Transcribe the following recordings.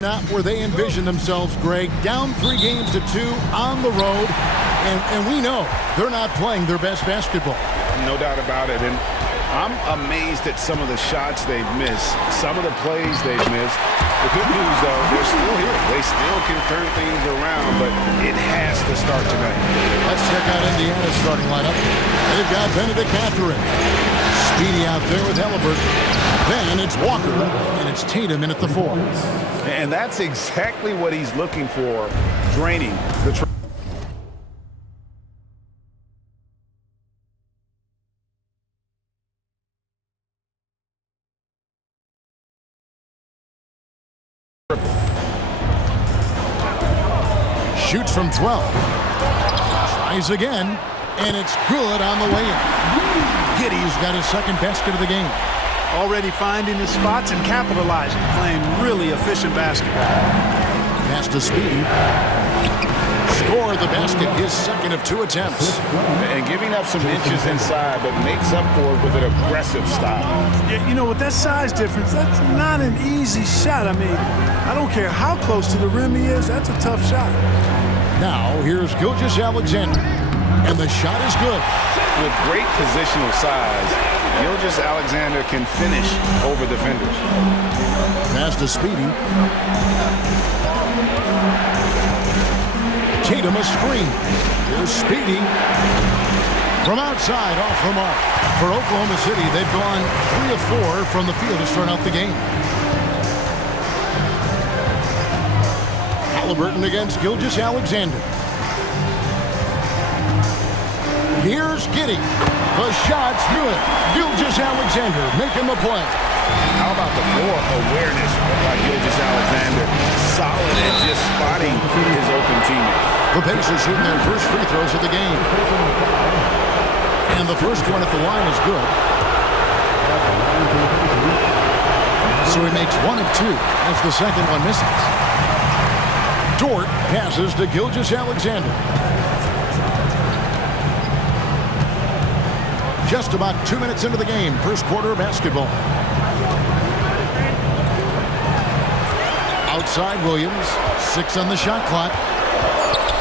Not where they envision themselves, Greg. Down 3 games to 2 on the road, and we know they're not playing their best basketball. No doubt about it, and I'm amazed at some of the shots they've missed, some of the plays they've missed. The good news, though, they're still here. They still can turn things around, but it has to start tonight. Let's check out Indiana's starting lineup. They've got Benedict Mathurin. Speedy out there with Halliburton. Then it's Walker, and it's Tatum in at the 4. And that's exactly what he's looking for, draining the Shoots from 12. Tries again, and it's good on the way in. Giddey's got his second basket of the game. Already finding his spots and capitalizing, playing really efficient basketball. Pass to Speedy. Score the basket, his second of 2 attempts. And giving up some inches inside, but makes up for it with an aggressive style. Yeah, you know, with that size difference, that's not an easy shot. I mean, I don't care how close to the rim he is, that's a tough shot. Now, here's Gilgeous-Alexander, and the shot is good. With great positional size, Gilgeous-Alexander can finish over defenders. Pass to Speedy. Tatum a screen. Here's Speedy. From outside, off the mark. For Oklahoma City, they've gone 3 of 4 from the field to start out the game. Halliburton against Gilgeous-Alexander. Here's Giddey. The shot's good. Gilgeous-Alexander making the play. How about the floor awareness by Gilgeous-Alexander? Solid at just spotting his open teammate. The Pacers shooting their first free throws of the game. And the first one at the line is good. So he makes 1 of 2 as the second one misses. Dort passes to Gilgeous-Alexander. Just about 2 minutes into the game, first quarter of basketball. Outside Williams, 6 on the shot clock.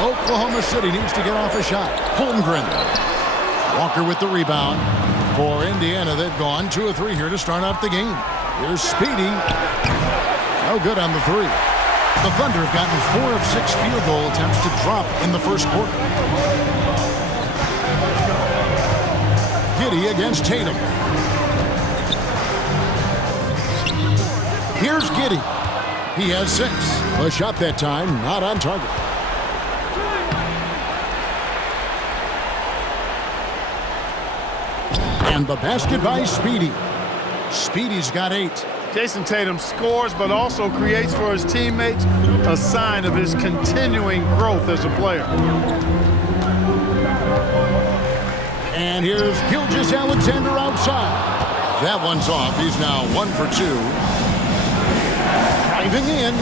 Oklahoma City needs to get off a shot. Holmgren. Walker with the rebound. For Indiana, they've gone 2 of 3 here to start out the game. Here's Speedy. No good on the 3. The Thunder have gotten 4 of 6 field goal attempts to drop in the first quarter. Giddey against Tatum. Here's Giddey. He has 6. A shot that time, not on target. And the basket by Speedy. Speedy's got 8. Jason Tatum scores, but also creates for his teammates a sign of his continuing growth as a player. And here's Gilgeous-Alexander outside. That one's off. He's now 1 for 2. Driving in.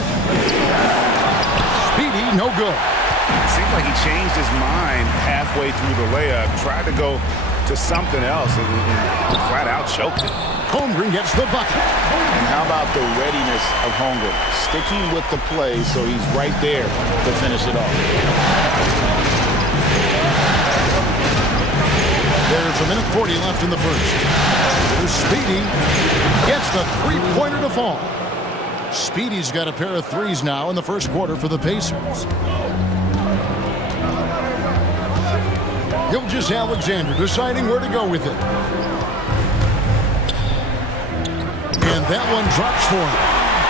Speedy, no good. It seemed like he changed his mind halfway through the layup, tried to go to something else, and flat out choked it. Holmgren gets the bucket. And how about the readiness of Holmgren? Sticking with the play so he's right there to finish it off. There's 1:40 left in the first. There's Speedy. Gets the 3-pointer to fall. Speedy's got a pair of 3s now in the first quarter for the Pacers. Gilgeous-Alexander deciding where to go with it. And that one drops for him.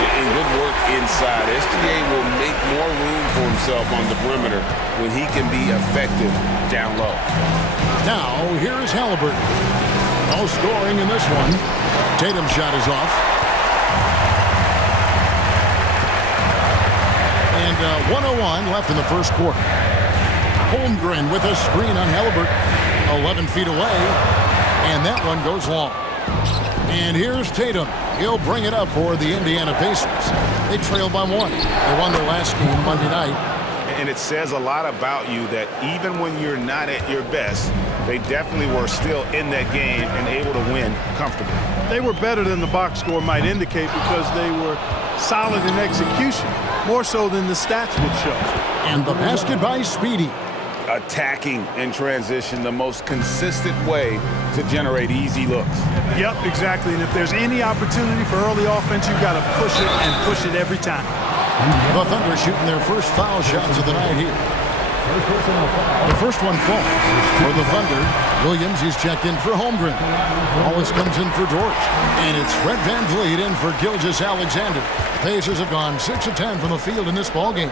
And good work inside. SGA will make more room for himself on the perimeter when he can be effective down low. Now, here is Halliburton. No scoring in this one. Tatum's shot is off. And 1:01 left in the first quarter. Holmgren with a screen on Halliburton. 11 feet away. And that one goes long. And here's Tatum. He'll bring it up for the Indiana Pacers. They trail by 1. They won their last game Monday night. And it says a lot about you that even when you're not at your best, they definitely were still in that game and able to win comfortably. They were better than the box score might indicate because they were solid in execution, more so than the stats would show. And the basket by Speedy. Attacking in transition, the most consistent way to generate easy looks. Yep, exactly. And if there's any opportunity for early offense, you've got to push it and push it every time. The Thunder shooting their first foul shots of the night here. The first one falls for the Thunder. Williams is checked in for Holmgren. Wallace comes in for Dortch. And it's Fred VanVleet in for Gilgeous-Alexander. The Pacers have gone 6 of 10 from the field in this ballgame.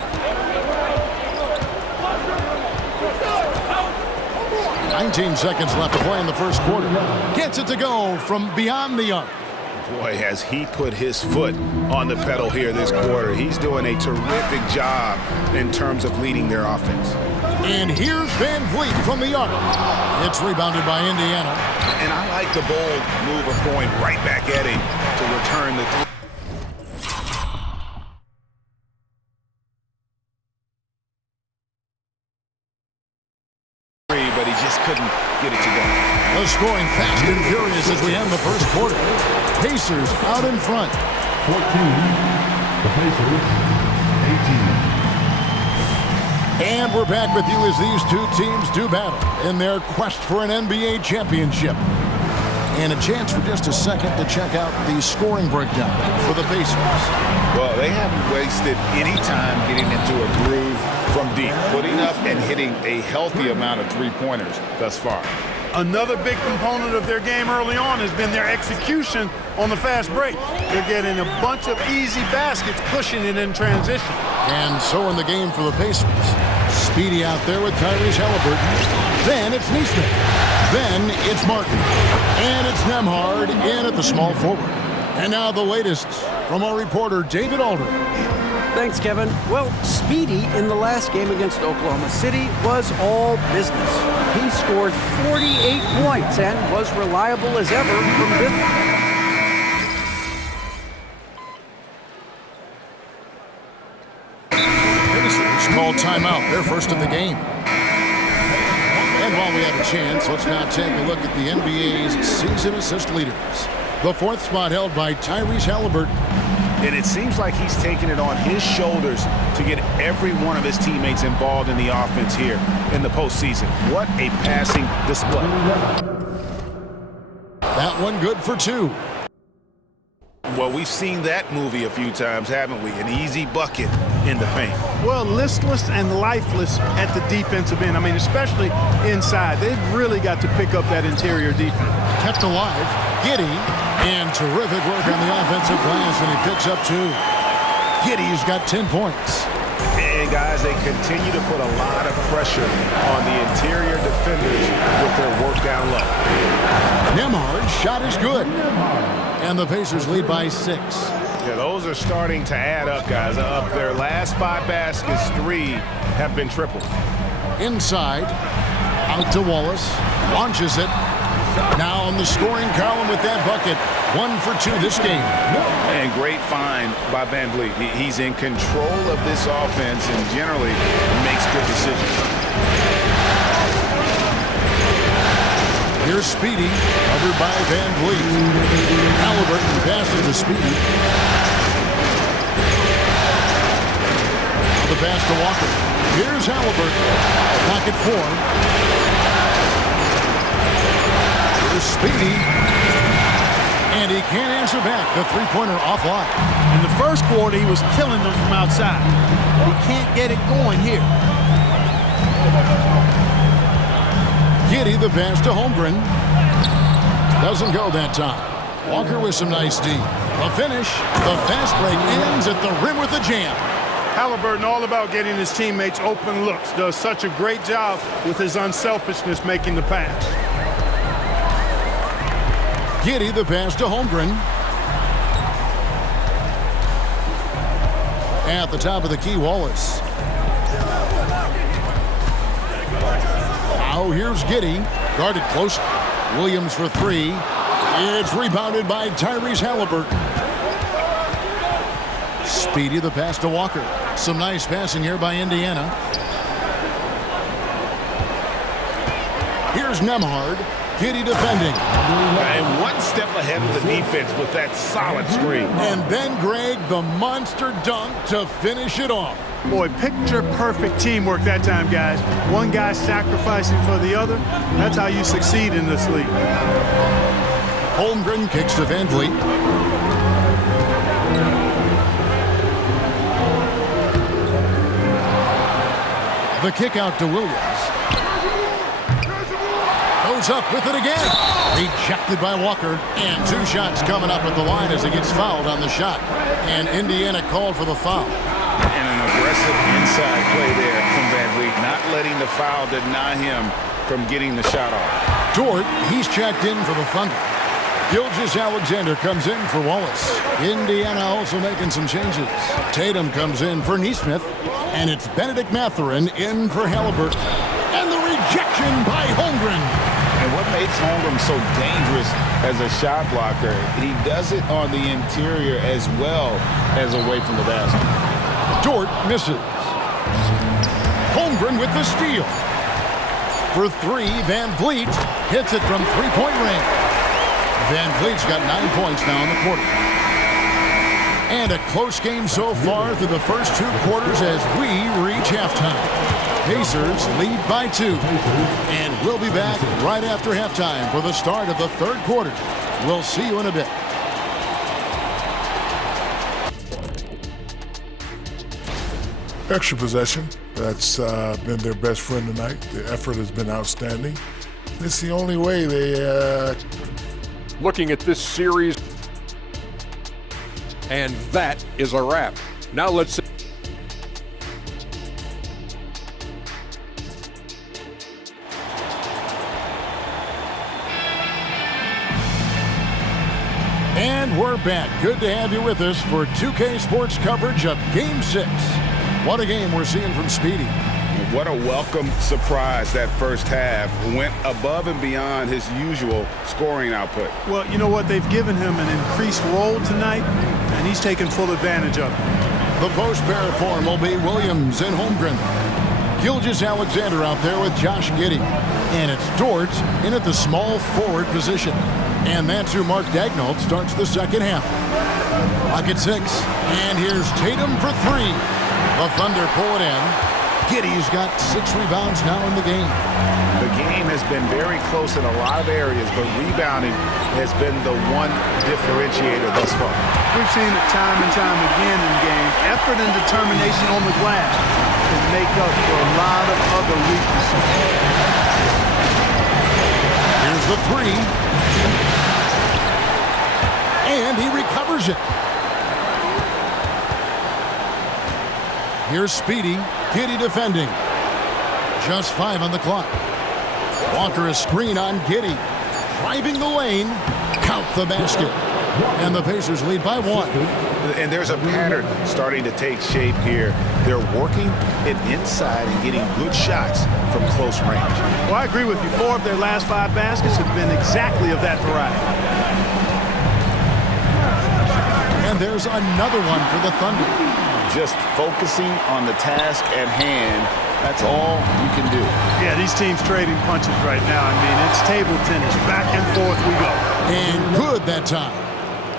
19 seconds left to play in the first quarter. Gets it to go from beyond the arc. Boy, has he put his foot on the pedal here this quarter. He's doing a terrific job in terms of leading their offense. And here's VanVleet from the arc. It's rebounded by Indiana. And I like the bold move of going right back at him to return the three, but he just couldn't get it to go. The scoring fast and furious as we end the first quarter. Pacers out in front. 14. The Pacers, 18. And we're back with you as these two teams do battle in their quest for an NBA championship. And a chance for just a second to check out the scoring breakdown for the Pacers. Well, they haven't wasted any time getting into a groove from deep, putting up and hitting a healthy amount of three-pointers thus far. Another big component of their game early on has been their execution on the fast break. They're getting a bunch of easy baskets, pushing it in transition. And so in the game for the Pacers. Speedy out there with Tyrese Haliburton. Then it's Nesmith. Then it's Martin. And it's Nembhard in at the small forward. And now the latest from our reporter, David Aldridge. Thanks, Kevin. Well, Speedy in the last game against Oklahoma City was all business. He scored 48 points and was reliable as ever from distance. Pacers call timeout, their first of the game. And while we have a chance, let's now take a look at the NBA's season assist leaders. The fourth spot held by Tyrese Haliburton. And it seems like he's taking it on his shoulders to get every one of his teammates involved in the offense here in the postseason. What a passing display. That one good for two. Well, we've seen that movie a few times, haven't we? An easy bucket in the paint. Well, listless and lifeless at the defensive end. I mean, especially inside. They've really got to pick up that interior defense. Kept alive, Giddey, and terrific work on the offensive glass, and he picks up two. Giddey's got 10 points. And guys, they continue to put a lot of pressure on the interior defenders with their work down low. Nembhard's shot is good. And the Pacers lead by 6. Yeah, those are starting to add up, guys. Of their last 5 baskets, 3 have been triples. Inside, out to Wallace, launches it. Now on the scoring column with that bucket. 1 for 2 this game. And great find by VanVleet. He's in control of this offense and generally makes good decisions. Here's Speedy, covered by VanVleet. Haliburton passes to Speedy. The pass to Walker. Here's Haliburton. Pocket 4. Here's Speedy. And he can't answer back. The three-pointer offline. In the first quarter, he was killing them from outside. He can't get it going here. Giddey, the pass to Holmgren. Doesn't go that time. Walker with some nice D. The finish. The fast break ends at the rim with a jam. Haliburton all about getting his teammates open looks. Does such a great job with his unselfishness making the pass. Giddey, the pass to Holmgren. At the top of the key, Wallace. Now here's Giddey, guarded close. Williams for 3. It's rebounded by Tyrese Haliburton. Speedy, the pass to Walker. Some nice passing here by Indiana. Here's Nembhard. Giddey defending. And one step ahead of the defense with that solid screen. And then, Greg, the monster dunk to finish it off. Boy, picture-perfect teamwork that time, guys. One guy sacrificing for the other. That's how you succeed in this league. Holmgren kicks to Van Vliet. The kick out to Williams. Goes up with it again. Rejected by Walker. And 2 shots coming up at the line as he gets fouled on the shot. And Indiana called for the foul. And an aggressive inside play there from Van Vliet, not letting the foul deny him from getting the shot off. Dort, he's checked in for the Thunder. Gilgeous-Alexander comes in for Wallace. Indiana also making some changes. Tatum comes in for Nesmith. And it's Benedict Mathurin in for Halliburton. And the rejection by Holmgren. And what makes Holmgren so dangerous as a shot blocker, he does it on the interior as well as away from the basket. Dort misses. Holmgren with the steal. For 3, Van Vliet hits it from three-point range. Van Vliet's got 9 points now in the quarter. And a close game so far through the first 2 quarters as we reach halftime. Pacers lead by 2. And we'll be back right after halftime for the start of the 3rd quarter. We'll see you in a bit. Extra possession. That's been their best friend tonight. The effort has been outstanding. It's the only way they... Looking at this series, and that is a wrap. Now let's... And we're back. Good to have you with us for 2K Sports coverage of Game 6. What a game we're seeing from Speedy. What a welcome surprise that first half. Went above and beyond his usual scoring output. Well, you know what? They've given him an increased role tonight, and he's taken full advantage of it. The post pair form will be Williams and Holmgren. Gilgeous-Alexander out there with Josh Giddey. And it's Dort in at the small forward position. And that's who Mark Daigneault starts the second half. Clock at 6. And here's Tatum for 3. The Thunder pull it in. Giddey's got 6 rebounds now in the game. The game has been very close in a lot of areas, but rebounding has been the one differentiator thus far. We've seen it time and time again in games. Effort and determination on the glass can make up for a lot of other weaknesses. Here's the 3. And he recovers it. Here's Speedy. Giddey defending. Just 5 on the clock. Walker a screen on Giddey. Driving the lane. Count the basket. And the Pacers lead by 1. And there's a pattern starting to take shape here. They're working it inside and getting good shots from close range. Well, I agree with you. 4 of their last 5 baskets have been exactly of that variety. And there's another one for the Thunder. Just focusing on the task at hand, that's all you can do. Yeah, these teams trading punches right now. I mean, it's table tennis. Back and forth we go. And good that time.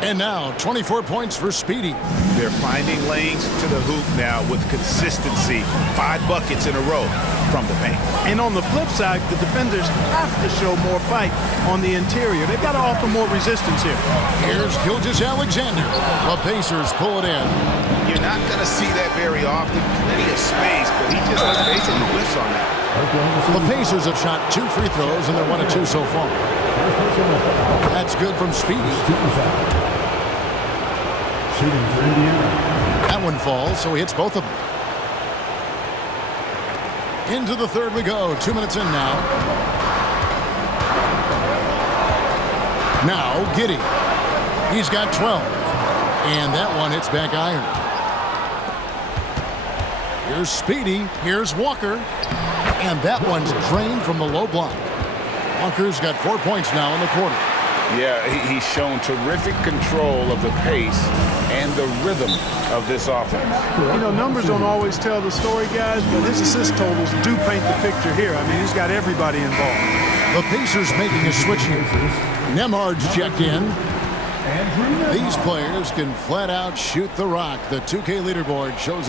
And now 24 points for Speedy. They're finding lanes to the hoop now with consistency. 5 buckets in a row from the paint. And on the flip side, the defenders have to show more fight on the interior. They've got to offer more resistance here. Here's Gilgeous-Alexander. The Pacers pull it in. You're not going to see that very often. Plenty of space, but he just basically whiffs on that. The Pacers have shot 2 free throws, and they're 1 of 2 so far. That's good from Speedy. Shooting for Indiana. That one falls, so he hits both of them. Into the 3rd we go. 2 minutes in now. Now Giddey. He's got 12. And that one hits back iron. Here's Speedy. Here's Walker. And that one's drained from the low block. Walker's got 4 points now in the quarter. Yeah, he's shown terrific control of the pace and the rhythm of this offense. You know, numbers don't always tell the story, guys, but his assist totals do paint the picture here. I mean, he's got everybody involved. The Pacers making a switch here. Nembhard's checked in. Andrew Nembhard. These players can flat out shoot the rock. The 2K leaderboard shows